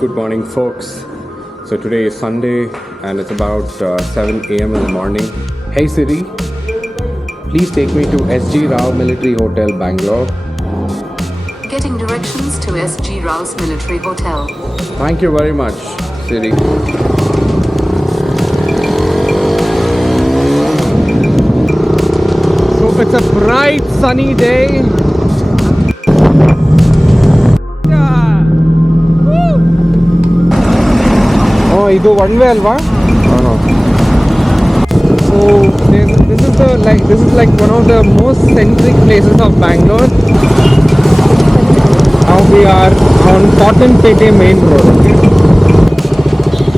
good morning, folks. So today is Sunday and it's about 7 a.m. in the morning. Hey Siri, please take me to SG Rao Military Hotel, Bangalore. Getting directions to SG Rao's Military Hotel. Thank you very much, Siri. So it's a bright sunny day. ಇದು one way ಅಲ್ವಾ? So this is like one of the most centric places of Bangalore. Now we are on Cotton Pete main road.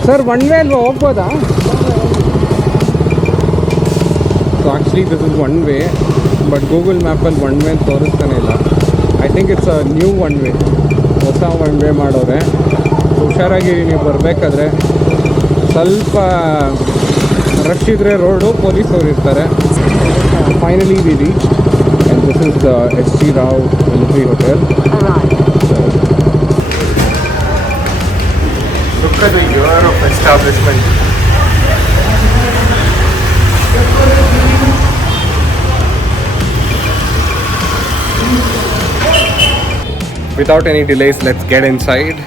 Sir, one way ಅಲ್ವಾ ಹೋಗ್ಬೋದಾ? So actually this is one way, but Google Map ಅಲ್ಲಿ one way ತೋರಿಸ್ತಾನೆ ಇಲ್ಲ. I think it's a new one way. ಹೊಸ one way ಮಾಡೋರೆ. ಹುಷಾರಾಗಿರಿ ನೀವು ಬರಬೇಕಾದ್ರೆ. ಸ್ವಲ್ಪ rush ಇದ್ರೆ ರೋಡು ಪೊಲೀಸವ್ರು ಇರ್ತಾರೆ. Finally we reach and this is the SG Rao Military Hotel. Look at the year of establishment. Without any delays, let's get inside.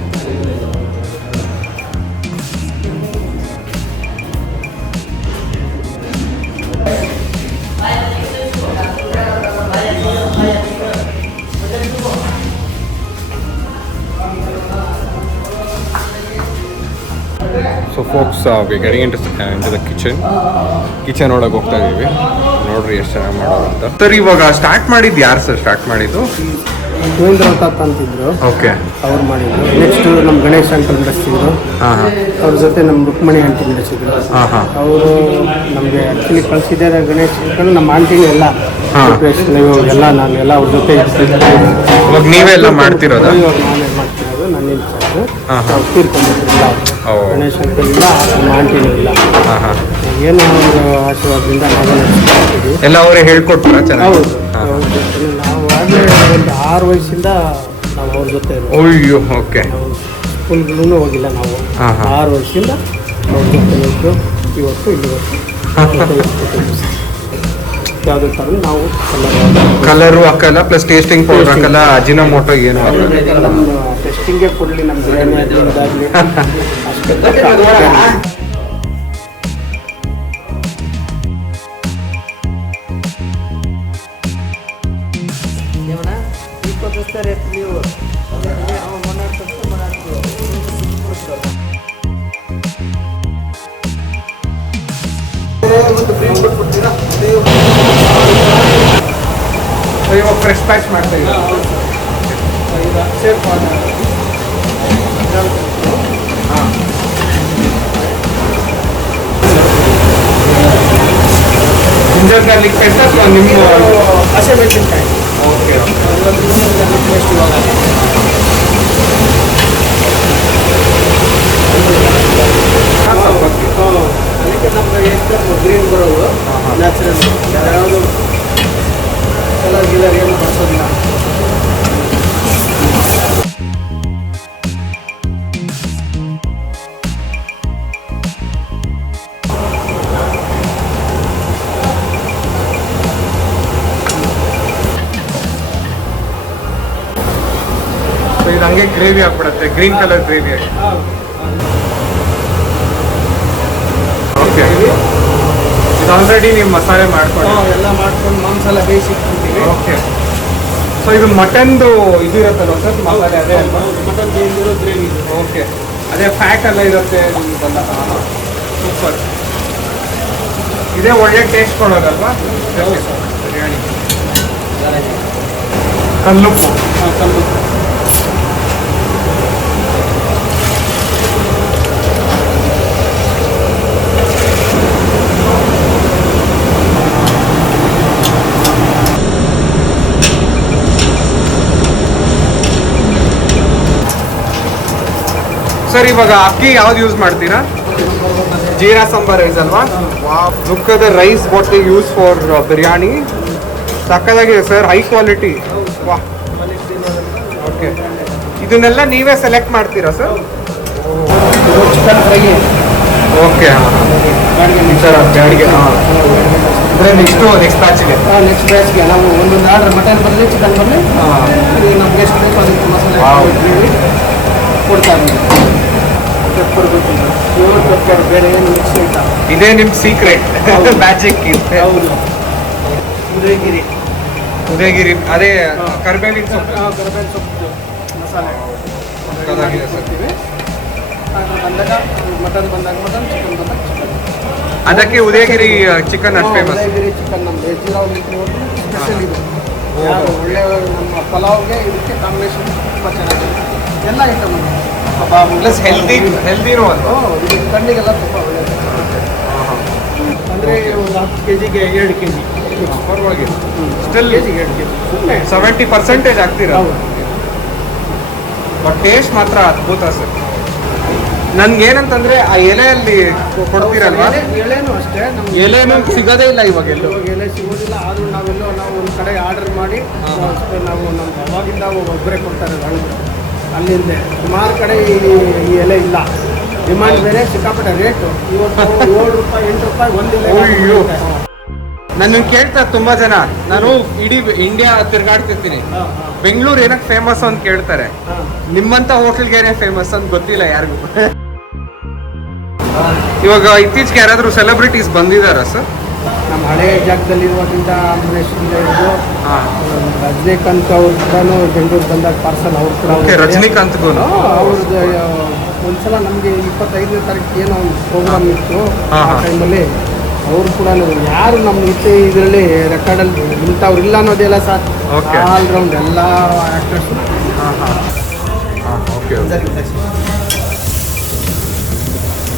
So folks, we're getting into the kitchen ಒಳಗೆ ಹೋಗ್ತಾ ಇದೀವಿ. ನೋಡ್ರಿ ಎಷ್ಟು ಚೆನ್ನಾಗಿ ಮಾಡೋದು ಅಂತ. Sir ಇವಾಗ start ಮಾಡಿದ್ದು ಯಾರು ಸರ್ ಸ್ಟಾರ್ಟ್ ಮಾಡಿದ್ದು? ಗೋವಿಂದರಾವ್ ಅಂತಿದ್ರು. ಓಕೆ, ಅವ್ರು ಮಾಡಿದ್ರು. ನೆಕ್ಸ್ಟ್ ನಮ್ಮ ಗಣೇಶ್ ಅಂಕಲ್ ನಡೆಸಿದ್ರು. ಅವ್ರ ಜೊತೆ ನಮ್ಮ ರುಕ್ಮಣಿ ಆಂಟಿ ನಡೆಸಿದ್ರು. ಅವರು ನಮಗೆ ಆ್ಯಕ್ಚುಲಿ ಕಳಿಸಿದ್ದಾರೆ ಗಣೇಶ್ ಅಂಕಲ್. ನಮ್ಮ ಆಂಟಿನೂ ಎಲ್ಲ ಎಲ್ಲ ನಾನು ಎಲ್ಲ ಅವ್ರ ಜೊತೆ ಇವಾಗ ನೀವೆಲ್ಲ ಮಾಡ್ತಿರೋದು? ನಾನೇ ಮಾಡ್ತಿರೋದು. ನನ್ನ ಸರ್ ಅವ್ರು ತೀರ್ಕೊಂಡಿದ್ದಿಲ್ಲ. ಗಣೇಶ್ ಅಂಕಲ್ ಇಲ್ಲ, ನಮ್ಮ ಆಂಟಿನೂ ಇಲ್ಲ. ಏನೋ ಒಂದು ಆಶೀರ್ವಾದದಿಂದ ನಾವು ನಡೆಸ್ತೀವಿ. ಎಲ್ಲ ಅವರೇ ಹೇಳ್ಕೊಟ್ರ? ಹೌದು, ನಾವು ಆಗಲೇ ಒಂದು 6 ವಯಸ್ಸಿಂದ ನಾವು ಅವ್ರ ಜೊತೆ ಇರೋದು. ಅಯ್ಯೋ, ಓಕೆ. ಸ್ಕೂಲ್ಗಳೂ ಹೋಗಿಲ್ಲ ನಾವು. 6 ವರ್ಷದಿಂದ ಅವ್ರ ಜೊತೆ ಇದ್ದು ಇವತ್ತು ಇಲ್ಲಿವರೆಗೂ ಯಾವುದೇ ಥರ ನಾವು ಕಲರು ಹಾಕಲ್ಲ, ಪ್ಲಸ್ ಟೇಸ್ಟಿಂಗ್ ಪೌಡರ್ ಹಾಕಲ್ಲ, ಅಜಿನೋಮೋಟೋ ಏನು ನಮ್ಮ ಟೆಸ್ಟಿಂಗೇ ಕೊಡಲಿ, ನಮ್ಮ ಬಿರಿಯಾನಿ ಆಗಲಿ ಅಷ್ಟೇ. ಇವಾಗ ಫ್ರೆಶ್ ಬ್ಯಾಚ್ ಮಾಡ್ತಾ ಇದ್ದೀವಿ. ಜಿಂಜರ್ ಗಾರ್ಲಿಕ್ ಪೇಸ್ಟ್ ಅಥವಾ ನಿಮ್ಮ ಹಸಿಮೆಣಸಿನಕಾಯಿ? ಓಕೆ, ಪೇಸ್ಟ್ ಇವಾಗ ಅದಕ್ಕೆ ನಮ್ಗೆ ಎಷ್ಟು ಗ್ರೀನ್ ಬರೋದು ನ್ಯಾಚುರಲ್, ಯಾವುದು ಕಲರ್ ಗಿಲರ್ ಏನು ಬಳಸೋದಿಲ್ಲ. ಇದು ಹಂಗೆ ಗ್ರೇವಿ ಆಗ್ಬಿಡುತ್ತೆ, ಗ್ರೀನ್ ಕಲರ್ ಗ್ರೇವಿ ಆಗಿ. ಓಕೆ, ಇದು ಆಲ್ರೆಡಿ ನೀವು ಮಸಾಲೆ ಮಾಡ್ಕೊಂಡು ಎಲ್ಲ ಮಾಡ್ಕೊಂಡು ಮಾಂಸಲ ಬೇಯಿಸಿಟ್ಕೊಂತೀವಿ. ಓಕೆ. ಸೊ ಇದು ಮಟನ್ದು ಇದು ಇರುತ್ತಲ್ಲ ಸರ್ ಮಸಾಲೆ? ಅದೇ ಅಲ್ವಾ? Mutton gravy. ಓಕೆ, ಅದೇ ಫ್ಯಾಟ್ ಎಲ್ಲ ಇರುತ್ತೆ ನಿಮ್ಮದೆಲ್ಲ. ಸೂಪರ್. ಇದೇ ಒಳ್ಳೆ ಟೇಸ್ಟ್ ಕೊಡೋದಲ್ವಾ ಬಿರಿಯಾನಿ? ಕಲ್ಲುಪ್ಪು. ಕಲ್ಲುಪ್ಪು. ಸರ್ ಇವಾಗ ಅಕ್ಕಿ ಯಾವ್ದು ಯೂಸ್ ಮಾಡ್ತೀರಾ? ಜೀರಾ ಸಾಂಬಾರ್ ರೈಸ್ ಅಲ್ವಾ? Look at the rice what they use for biryani. ಸಕ್ಕದಾಗಿದೆ ಸರ್, ಹೈ ಕ್ವಾಲಿಟಿ. ವಾಹ್. ಓಕೆ, ಇದನ್ನೆಲ್ಲ ನೀವೇ ಸೆಲೆಕ್ಟ್ ಮಾಡ್ತೀರಾ ಸರ್? ಚಿಕನ್ ಫ್ರೈ ಓಕೆ ಈ ಥರ ಬ್ಯಾಡಿಗೆ ಅಂದರೆ ನೆಕ್ಸ್ಟ್ ಬ್ಯಾಚಿಗೆ ನೆಕ್ಸ್ಟ್ ಬ್ಯಾಚ್ಗೆ ನಾವು ಒಂದೊಂದು ಆರ್ಡರ್ ಮಟನ್ ಬರಲಿ ಚಿಕನ್ ಬರಲಿ ನಮ್ಗೆ ಎಷ್ಟು ಬೇಕು ಅದಕ್ಕೆ ಮಸಾಲೆ ಕೊಡ್ತಾರೆ. ಪೆಪ್ಪರ್ ಗೊತ್ತಿಲ್ಲ, ಪ್ಯೂರ್ ಪೆಪ್ಪರ್, ಬೇರೆ ಏನು ಮಿಕ್ಸ್ ಇಲ್ಲ. ಇದೇ ನಿಮ್ಮ ಸೀಕ್ರೆಟ್ ಮ್ಯಾಜಿಕ್. ಹೌದು. ಉದಯಗಿರಿ ಅದೇ ಕರಿಬೇವಿನ ಸೊಪ್ಪು ಕರಿಬೇವಿನ ಸೊಪ್ಪು ಮಸಾಲೆ ಅದಾಗಿದೆ ಸರ್. ಹಾಕ್ತೀವಿ. ಬಂದಾಗ ಮಟನ್ ಬಂದಾಗ ಮಟನ್, ಚಿಕನ್ ಬಂದಾಗ ಚಿಕನ್. ಅದಕ್ಕೆ ಉದಯಗಿರಿ ಚಿಕನ್ ಅಷ್ಟು ಫೇಮಸ್. ಉದಯಗಿರಿ ಚಿಕನ್ ನಮ್ಮದು S G Rao military hotel special ಇದು. ಒಳ್ಳೆ ನಮ್ಮ ಪಲಾವ್ಗೆ ಇದಕ್ಕೆ ಕಾಂಬಿನೇಷನ್ ತುಂಬ ಚೆನ್ನಾಗಿದೆ. ಎಲ್ಲ ಐಟಮ್ ಕಬಾಬ್ ಪ್ಲಸ್ ಹೆಲ್ದಿನೂ ಅಂತ. ಇದು ಕಣ್ಣಿಗೆಲ್ಲ ತುಂಬ ಒಳ್ಳೆಯದು. ಅಂದರೆ ಒಂದು 10 kg 2 kg ಪರವಾಗಿಲ್ಲ. ಸ್ಟಿಲ್ ಕೆಜಿಗೆ 2 kg ಸುಮ್ಮನೆ 70% ಆಗ್ತೀರಾ. ಹೌದು. ಬಟ್ ಟೇಸ್ಟ್ ಮಾತ್ರ ಅದ್ಭುತ ಸರ್. ನನ್ಗೇನಂತಂದ್ರೆ ಆ ಎಲೆಯಲ್ಲಿ ಕೊಡ್ತೀರಲ್ವಾ, ಎಲೆನೂ ಅಷ್ಟೇ ನಮ್ಗೆ ಎಲೆನೂ ಸಿಗೋದೇ ಇಲ್ಲ ಇವಾಗ ಎಲ್ಲೂ. ಎಲೆ ಸಿಗೋದಿಲ್ಲ. ಆದರೂ ನಾವು ಒಂದು ಕಡೆ ಆರ್ಡರ್ ಮಾಡಿ ನಾವು ನಮ್ಮ ಅವಾಗಿಂದ ಒಬ್ಬರೇ ಕೊಡ್ತಾರೆ ಒಳಗೆ. ಅಲ್ಲಿಂದ ಸುಮಾರು ಕಡೆ ಈ ಎಲೆ ಇಲ್ಲ. ಡಿಮಾಂಡ್ ಬೇರೆ, ಸಿಕ್ಕಾಪಟ್ಟೆ ರೇಟು. ಇವತ್ತು 7 ರೂಪಾಯಿ 8 ರೂಪಾಯಿ ಒಂದು ಅಯ್ಯೋ. ನನ್ನ ಕೇಳ್ತಾರೆ ತುಂಬಾ ಜನ. ನಾನು ಇಡೀ ಇಂಡಿಯಾ ತಿರ್ಗಾಡ್ತಿರ್ತೀನಿ. ಬೆಂಗಳೂರು ಏನಕ್ಕೆ ಫೇಮಸ್ ಅಂತ ಕೇಳ್ತಾರೆ. ನಿಮ್ಮಂತ ಹೋಟೆಲ್ಗೆ ಏನೇ ಫೇಮಸ್ ಅಂತ ಗೊತ್ತಿಲ್ಲ ಯಾರಿಗೂ. ಇವಾಗ ಇತ್ತೀಚೆಗೆ ಯಾರಾದರೂ ಸೆಲೆಬ್ರಿಟೀಸ್ ಬಂದಿದ್ದಾರಾ ಸರ್? ನಮ್ಮ ಹಳೆ ಜಾಗದಲ್ಲಿರುವುದರಿಂದ ಅಂಬರೀಷ್ ಇದ್ದು ರಜನಿಕಾಂತ್ ಅವ್ರು ಕೂಡ ಬೆಂಗಳೂರು ಬಂದಾಗ ಪಾರ್ಸಲ್ ಅವ್ರು ಕೂಡ ರಜನಿಕಾಂತ್ಗೂ ಅವ್ರದ್ದು ಒಂದ್ಸಲ ನಮಗೆ 25ನೇ ತಾರೀಕು ಏನೋ ಒಂದು ಪ್ರೋಗ್ರಾಮ್ ಇತ್ತು. ಆ ಟೈಮಲ್ಲಿ ಅವರು ಕೂಡ ಯಾರು ನಮ್ಮ ಇದರಲ್ಲಿ ರೆಕಾರ್ಡಲ್ಲಿ ಇಂಥವ್ರು ಇಲ್ಲ ಅನ್ನೋದಿಲ್ಲ ಸರ್. ಆಲ್ರೌಂಡ್ ಎಲ್ಲ ಆ್ಯಕ್ಟರ್ಸ್.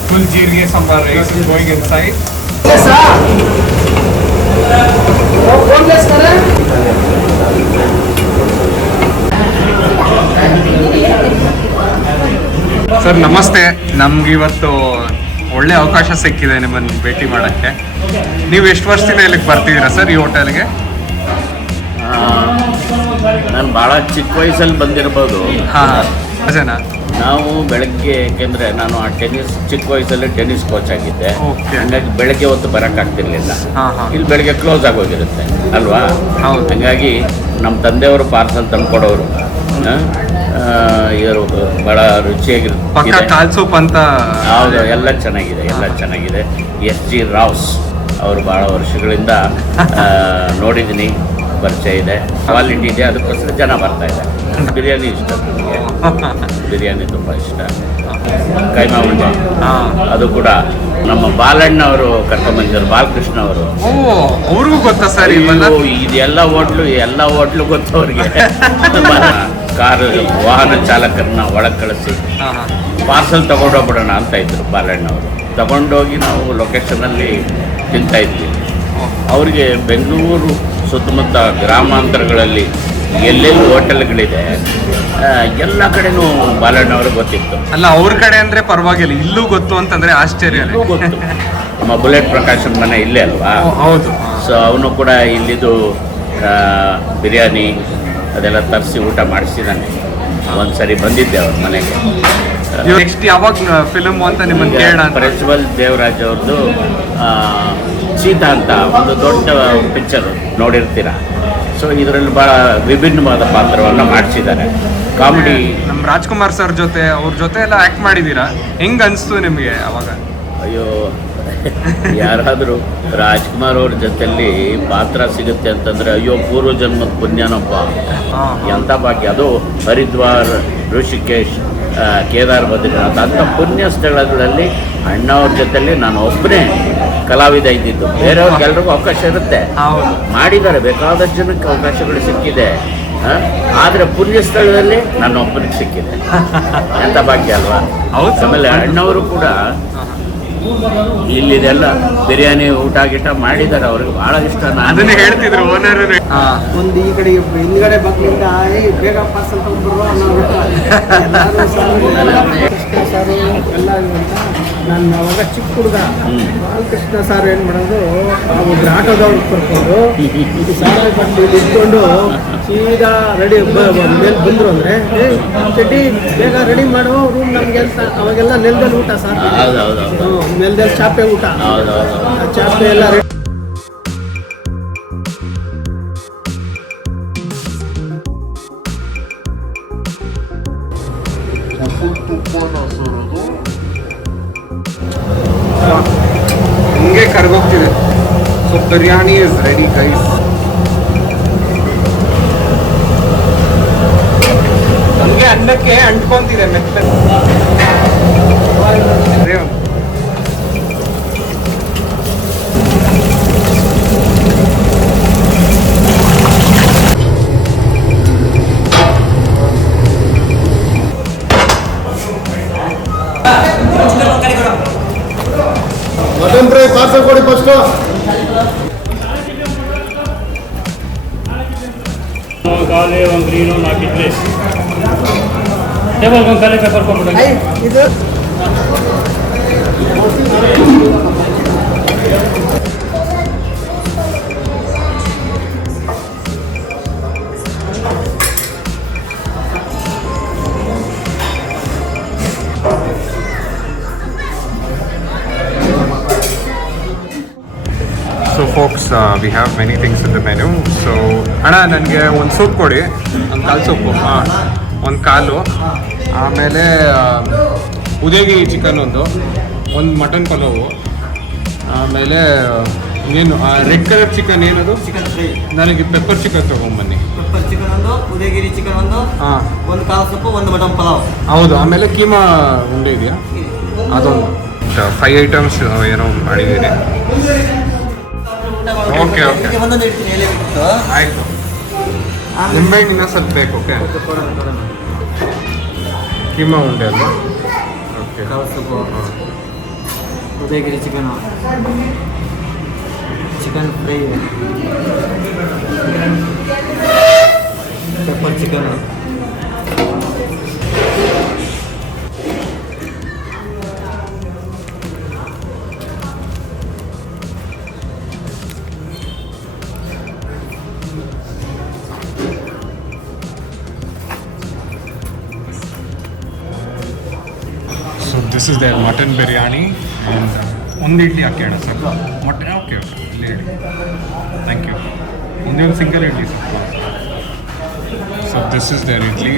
ಫುಲ್ ಜೀರಿಗೆ sambar rice going inside. Sir ನಮಸ್ತೆ. ನಮ್ಗಿವತ್ತು ಒಳ್ಳೆ ಅವಕಾಶ ಸಿಕ್ಕಿದೆ ನಿಮ್ಮನ್ನು ಭೇಟಿ ಮಾಡೋಕ್ಕೆ. ನೀವು ಎಷ್ಟು ವರ್ಷದಿಂದ ಇಲ್ಲಿಗೆ ಬರ್ತಿದ್ದೀರಾ ಸರ್ ಈ ಹೋಟೆಲ್ಗೆ? ನಾನು ಭಾಳ ಚಿಕ್ಕ ವಯಸ್ಸಲ್ಲಿ ಬಂದಿರ್ಬೋದು. ಹಾಂ ಜನ ನಾವು ಬೆಳಗ್ಗೆ, ಏಕೆಂದರೆ ನಾನು ಆ ಚಿಕ್ಕ ವಯಸ್ಸಲ್ಲಿ ಟೆನ್ನಿಸ್ ಕೋಚ್ ಆಗಿದ್ದೆ. ಹಾಗಾಗಿ ಬೆಳಗ್ಗೆ ಹೊತ್ತು ಬರೋಕ್ಕಾಗ್ತಿರ್ಲಿಲ್ಲ. ಇಲ್ಲಿ ಬೆಳಗ್ಗೆ ಕ್ಲೋಸ್ ಆಗೋಗಿರುತ್ತೆ ಅಲ್ವಾ. ಹಾಗಾಗಿ ನಮ್ಮ ತಂದೆಯವರು ಪಾರ್ಸಲ್ ತಂದ್ಕೊಡೋರು. ಇವರು ಭಾಳ ರುಚಿಯಾಗಿರುತ್ತೆ. ಕಾಲ್ ಸೂಪ್ ಅಂತ. ಹೌದು, ಎಲ್ಲ ಚೆನ್ನಾಗಿದೆ, ಎಲ್ಲ ಚೆನ್ನಾಗಿದೆ. ಎಸ್ ಜಿ ರಾವ್ಸ್ ಅವರು ಭಾಳ ವರ್ಷಗಳಿಂದ ನೋಡಿದ್ದೀನಿ, ಪರಿಚಯ ಇದೆ, ಕ್ವಾಲಿಟಿ ಇದೆ. ಅದಕ್ಕೋಸ್ಕರ ಜನ ಬರ್ತಾ ಇದೆ. ಬಿರಿಯಾನಿ ಇಷ್ಟ ನನಗೆ, ಬಿರಿಯಾನಿ ತುಂಬ ಇಷ್ಟ. ಕೈಮಾ ಉಂಡೆ ಅದು ಕೂಡ ನಮ್ಮ ಬಾಲಣ್ಣವರು ಕರ್ಕೊಂಡ್ಬಂದಿದ್ರು, ಬಾಲಕೃಷ್ಣ ಅವರು. ಅವ್ರಿಗೂ ಗೊತ್ತಾ ಸರ್? ಇದೆಲ್ಲ ಹೋಟ್ಲು ಗೊತ್ತು ಅವ್ರಿಗೆ. ಕಾರು ವಾಹನ ಚಾಲಕರನ್ನ ಒಳಗೆ ಕಳಿಸಿ ಪಾರ್ಸಲ್ ತಗೊಂಡೋಗ್ಬಿಡೋಣ ಅಂತ ಇದ್ರು ಬಾಲಣ್ಣವರು. ತಗೊಂಡೋಗಿ ನಾವು ಲೊಕೇಶನಲ್ಲಿ ತಿಂತಾಯಿದ್ವಿ. ಅವ್ರಿಗೆ ಬೆಂಗಳೂರು ಸುತ್ತಮುತ್ತ ಗ್ರಾಮಾಂತರಗಳಲ್ಲಿ ಎಲ್ಲೆಲ್ಲಿ ಹೋಟೆಲ್ಗಳಿದೆ ಎಲ್ಲ ಕಡೆನೂ ಬಾಲಣ್ಣವ್ರಿಗೆ ಗೊತ್ತಿತ್ತು. ಅಲ್ಲ, ಅವ್ರ ಕಡೆ ಅಂದರೆ ಪರವಾಗಿಲ್ಲ, ಇಲ್ಲೂ ಗೊತ್ತು ಅಂತಂದರೆ ಆಶ್ಚರ್ಯ. ಗೊತ್ತು. ನಮ್ಮ ಬುಲೆಟ್ ಪ್ರಕಾಶನ್ ಮನೆ ಇಲ್ಲೇ ಅಲ್ವಾ? ಹೌದು. ಸೊ ಅವನು ಕೂಡ ಇಲ್ಲಿದ್ದು ಬಿರಿಯಾನಿ ಅದೆಲ್ಲ ತರಿಸಿ ಊಟ ಮಾಡಿಸಿದ್ದಾನೆ. ಒಂದು ಸರಿ ಬಂದಿದ್ದೆ ಅವ್ರ ಮನೆಗೆ. ನೆಕ್ಸ್ಟ್ ಯಾವಾಗ ಫಿಲಮ್ ಅಂತ ನಿಮ್ಮನ್ನು ಕೇಳೋಣ. ಪ್ರಜ್ವಲ್ ದೇವರಾಜ್ ಅವ್ರದ್ದು ಸೀತಾ ಅಂತ ಒಂದು ದೊಡ್ಡ ಪಿಕ್ಚರು ನೋಡಿರ್ತೀರ. ಸೊ ಇದರಲ್ಲಿ ಭಾಳ ವಿಭಿನ್ನವಾದ ಪಾತ್ರವನ್ನು ಮಾಡಿಸಿದ್ದಾರೆ. ಕಾಮಿಡಿ. ನಮ್ಮ ರಾಜ್ಕುಮಾರ್ ಸರ್ ಜೊತೆ, ಅವ್ರ ಜೊತೆ ಎಲ್ಲ ಆ್ಯಕ್ಟ್ ಮಾಡಿದ್ದೀರಾ. ಹೆಂಗೆ ಅನಿಸ್ತು ನಿಮಗೆ ಅವಾಗ? ಅಯ್ಯೋ, ಯಾರಾದರೂ ರಾಜ್ಕುಮಾರ್ ಅವ್ರ ಜೊತೆಯಲ್ಲಿ ಪಾತ್ರ ಸಿಗುತ್ತೆ ಅಂತಂದರೆ ಅಯ್ಯೋ ಪೂರ್ವ ಜನ್ಮದ ಪುಣ್ಯನಪ್ಪ, ಎಂಥ ಭಾಗ್ಯ. ಅದು ಹರಿದ್ವಾರ್, ಋಷಿಕೇಶ್, ಕೇದಾರ್ ಬದ್ರಿನಾಥ್ ಅಂಥ ಪುಣ್ಯ ಸ್ಥಳಗಳಲ್ಲಿ ಅಣ್ಣವ್ರ ಜೊತೆಯಲ್ಲಿ ನಾನು ಒಬ್ಬನೇ ಕಲಾವಿದ ಇದ್ದಿದ್ದು. ಬೇರೆಯವ್ರಿಗೆ ಎಲ್ರಿಗೂ ಅವಕಾಶ ಇರುತ್ತೆ, ಮಾಡಿದ್ದಾರೆ, ಬೇಕಾದಷ್ಟು ಜನಕ್ಕೆ ಅವಕಾಶಗಳು ಸಿಕ್ಕಿದೆ. ಆದರೆ ಪುಣ್ಯ ಸ್ಥಳದಲ್ಲಿ ನನ್ನ ಒಬ್ಬನಿಗೆ ಸಿಕ್ಕಿದೆ. ಎಂಥ ಭಾಗ್ಯ ಅಲ್ವಾ? ಆಮೇಲೆ ಅಣ್ಣವರು ಕೂಡ ಇಲ್ಲಿದೆಲ್ಲ ಬಿರಿಯಾನಿ ಊಟ ಗೀಟ ಮಾಡಿದ್ದಾರೆ. ಅವ್ರಿಗೆ ಭಾಳ ಇಷ್ಟ. ಅದನ್ನೇ ಹೇಳ್ತಿದ್ರು ಓನರ್. ಒಂದು ಈ ಕಡೆ ಹಿಂದ್ಗಡೆ ಮಕ್ಕಳಿಂದ ಬೇಗ ಪಾರ್ಸಲ್ ತಗೊಂಡ್ಬರುವ ಕೃಷ್ಣ ಸಾರು ಎಲ್ಲ ಅಂತ. ನಾನು ಅವಾಗ ಚಿಕ್ಕ ಹುಡುಗ, ಬಾಲಕೃಷ್ಣ ಸಾರು ಏನು ಮಾಡೋದು, ಒಬ್ಬರು ಆಟೋದವ್ರು ಕರ್ಕೊಂಡು ಸಾರು ಬಂದು ಇಟ್ಕೊಂಡು ಸೀದಾ ರೆಡಿ ಮೇಲೆ ಬಂದರು ಅಂದರೆ ಚಡ್ಡಿ ಬೇಗ ರೆಡಿ ಮಾಡೋ ರೂಮ್ ನಮಗೆ ಅಂತ ಅವಾಗೆಲ್ಲ ನೆಲದಲ್ಲಿ ಊಟ ಸರ್. ಹೌದೌದು ನೆಲದಲ್ಲಿ ಚಾಪೆ ಊಟ, ಹೌದೌದು. ಆ ಚಾಪೆ ಎಲ್ಲ ರೆಡಿ. ಹಿಂಗೆ ಕರ್ಗೋಗ್ತಿದೆ. So biryani is ready guys. ನಮಗೆ ಅನ್ನಕ್ಕೆ ಅಂಟ್ಕೊಂತಿದೆ ಮೆತ್ತ. ಮಟನ್ ಫ್ರೈ ಪಾರ್ಸಲ್ ಕೊಡಿ ಫಸ್ಟು. ಖಾಲಿ ಒಂದು ಗ್ರೀನು 4 ಇಡ್ಲಿ ಟೇಬಲ್ಗೆ ಒಂದು ಖಾಲಿ ಪೇಪರ್ ಕೊಟ್ಬಿಡಿ. ಇದು so forks we have many things in the menu. So ಅಣ್ಣ ನನಗೆ ಒಂದು ಸೂಪ್ ಕೊಡಿ, ಒಂದು ಕಾಲು ಸೂಪು. ಹಾಂ, ಒಂದು ಕಾಲು. ಆಮೇಲೆ ಉದಯಗಿರಿ ಚಿಕನ್ ಒಂದು ಮಟನ್ ಪಲಾವು. ಆಮೇಲೆ ಏನು ರೆಡ್ ಕಲರ್ ಚಿಕನ್ ಏನದು? Chicken fry. ನನಗೆ ಪೆಪ್ಪರ್ ಚಿಕನ್ ತೊಗೊಂಬನ್ನಿ. ಪೆಪ್ಪರ್ ಚಿಕನ್ ಒಂದು, ಉದಯಗಿರಿ ಚಿಕನ್ ಒಂದು, ಹಾಂ ಒಂದು ಕಾಲು ಸೊಪ್ಪು, ಒಂದು ಮಟನ್ ಪಲಾವ್. ಹೌದು. ಆಮೇಲೆ ಕೀಮಾ ಉಂಡೆ ಇದೆಯಾ? ಅದೊಂದು 5 ಐಟಮ್ಸ್ ಏನೋ ಮಾಡಿದ್ದೀನಿ. ಓಕೆ ಓಕೆ ಇದಕ್ಕೆ ಒಂದೊಂದು ಇಡ್ತೀನಿ ಎಲೆ ಬಿಟ್ಟು. ಆಯಿತು. ನಿಂಬೆಹಣ್ಣು ಇನ್ನೂ ಸ್ವಲ್ಪ ಬೇಕು. ಓಕೆ, ಕೊಡೋಣ. ಕೀಮಾ ಉಂಡೆ ಅಲ್ವಾ? ಓಕೆ. ಕಾಲು ಸೊಪ್ಪು, Udayagiri chicken, chicken fry, pepper chicken. So this is the mutton biryani. ಒಂದು ಇಡ್ಲಿ ಹಾಕಿ ಅಣ್ಣ sir. Mutton okay okay, idli ಇಡಿ. Thank you. ಒಂದು single idli sir. So this is there idli.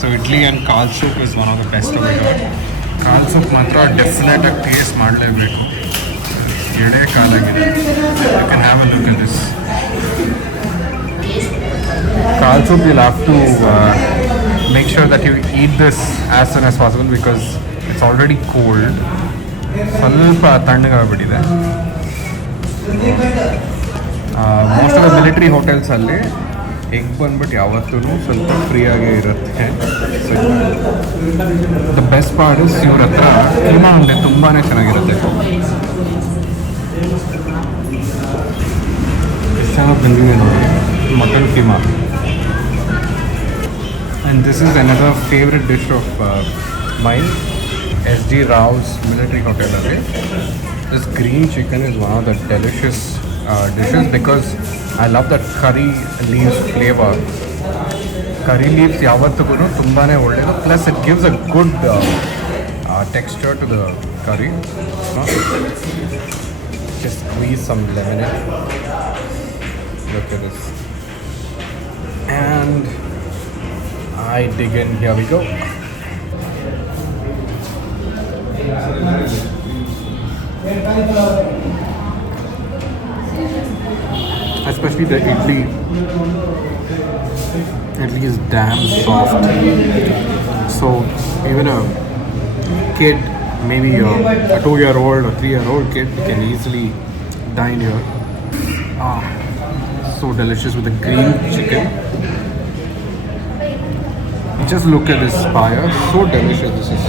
So idli and kaal soup is one of the best of it. ಕಾಲ್ soup ಮಾತ್ರ ಡೆಫಿನೆಟಾಗಿ taste ಮಾಡಲೇಬೇಕು. ಎಡೆ ಕಾಲಾಗಿದೆ. You can have a look at this. Kaal soup will have to make sure that you eat this as soon as possible because it's already cold. ಸ್ವಲ್ಪ ತಣ್ಣಗಾಗ್ಬಿಟ್ಟಿದೆ. Most of the military ಹೋಟೆಲ್ಸಲ್ಲಿ egg ಬಂದ್ಬಿಟ್ಟು ಯಾವತ್ತೂ ಸ್ವಲ್ಪ ಫ್ರೀಯಾಗೇ ಇರುತ್ತೆ. So the best part is ಇವ್ರ ಹತ್ರ ಕೀಮಾ ಉಂಡೆ ತುಂಬಾ ಚೆನ್ನಾಗಿರುತ್ತೆ. ಎಷ್ಟು ಚೆನ್ನಾಗಿ ಬಂದಿದೆ ನೋಡಿ mutton keema. And this is another favorite dish of mine, SG Rao's Military Hotel. This green chicken is one of the delicious dishes because I love that curry leaves flavor. Curry leaves yavattugu tumbane ಒಳ್ಳೆಯದು. Plus it gives a good texture to the curry. Just squeeze some lemon in. Look at this. And I dig in. Here we go. Especially the idli. Idli is damn soft. So even a kid, maybe a 2-year-old or 3-year-old kid, can easily dine here. So delicious with the green chicken. Just look at this fire, so delicious this is.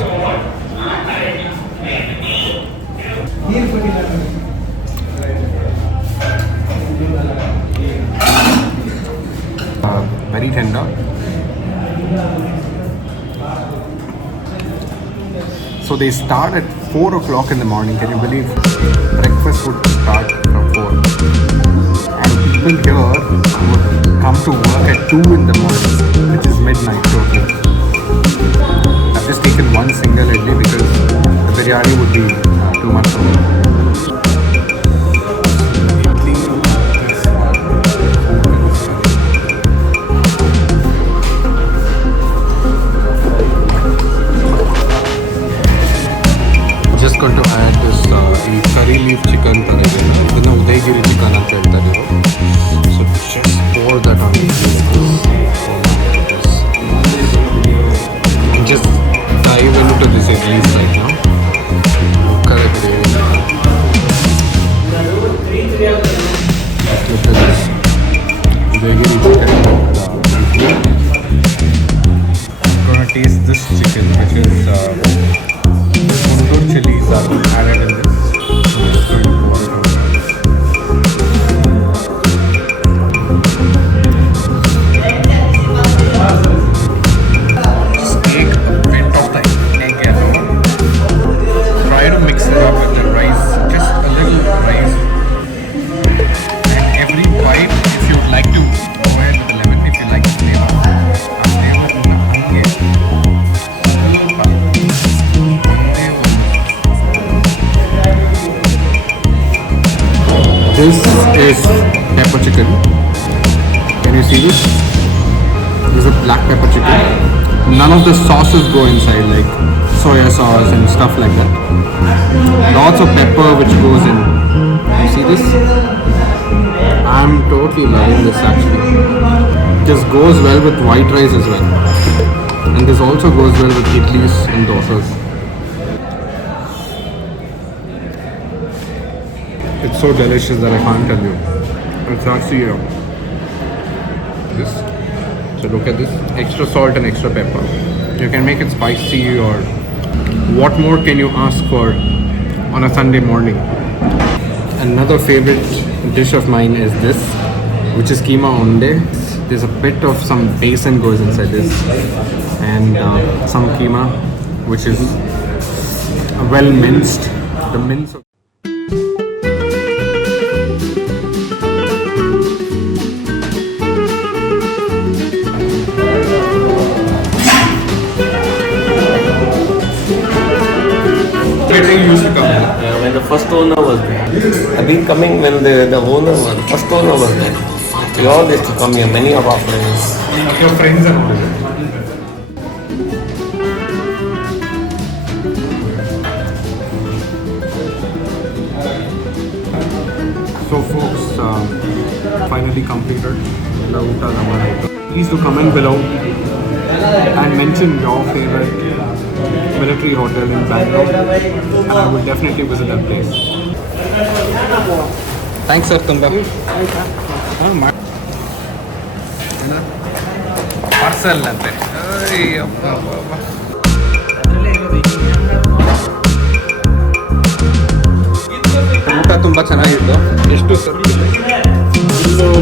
Very tender. So they start at 4 o'clock in the morning. Can you believe? Breakfast would start from 4. And people here would come to work at 2 in the morning, which is midnight totally. I've just taken one single idli because the biryani would be too much for me. Just going to add this curry leaf chicken ಇದನ್ನ Udayagiri chicken ಅಂತ ಹೇಳ್ತಾರೆ ಇವರು. So just pour that on the and just dive into this idlis right now. Correct. Look at this udayagiri chicken. I'm gonna taste this chicken, which is Guntur chilies are added in this. So I'm just going to pour it on. Just take a bit of the egg yellow. Try to mix it up with the rice, just a little rice. And every bite, if you would like to go ahead with the lemon, if you like the flavor. This is pepper chicken. Can you see this? This is a black pepper chicken. None of the sauces go inside like soya sauce and stuff like that. Lots of pepper which goes in. You see this? I'm totally loving this actually. This goes well with white rice as well. And this also goes well with idlis and dosas. It's so delicious that I can't tell you. It's actually this. So look at this. Extra salt and extra pepper. You can make it spicy or what more can you ask for on a Sunday morning? Another favorite dish of mine is this, which is keema onde. There's a bit of some besan goes inside this and some keema which is well minced. The mince of used to come. When the first owner was there. I've been coming when the owner was, first owner was there. We all used to come here, many of our friends. Your friends and all. So folks, finally completed. Please do comment below and mention your favorite military hotel in Bangalore, and I will definitely visit that place. Thanks sir, Tumba. Parcel ante. ಊಟ ತುಂಬ ಚೆನ್ನಾಗಿತ್ತು. ಎಷ್ಟು sir?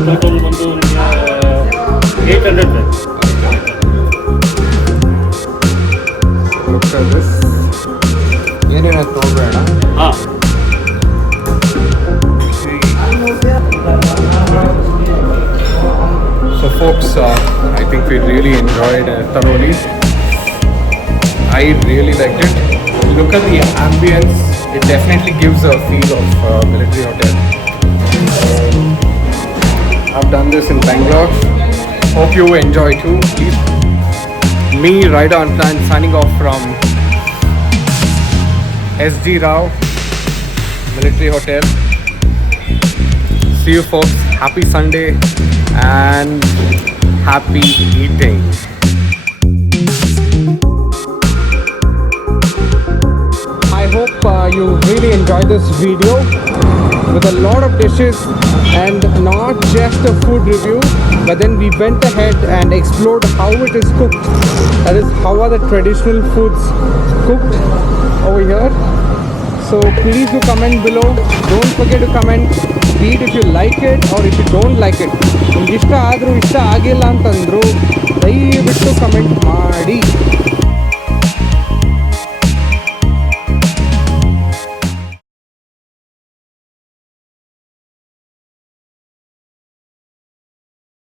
Total ಬಂದು 800. ಏನೇನಾಯ್ತು ನೋಡ್ಬೇಡ. ಹಾಂ. So folks, I think we really enjoyed thoroughly. I really liked it. Look at the ambience. It definitely gives a feel of military hotel. I've done this in Bangalore. Hope you enjoy too. Please. Me, Rider Unplanned, signing off from SG Rao Military Hotel. See you folks. Happy Sunday and happy eating. I hope you really enjoyed this video with a lot of dishes and not just a food review, but then we went ahead and explored how it is cooked. That is, how are the traditional foods cooked over here. So please do comment below. Don't forget to comment, be it if you like it or if you don't like it. ನಿಮ್ಗೆ ಇಷ್ಟ ಆದರೂ ಇಷ್ಟ ಆಗಿಲ್ಲ ಅಂತಂದ್ರು ದಯವಿಟ್ಟು comment ಮಾಡಿ.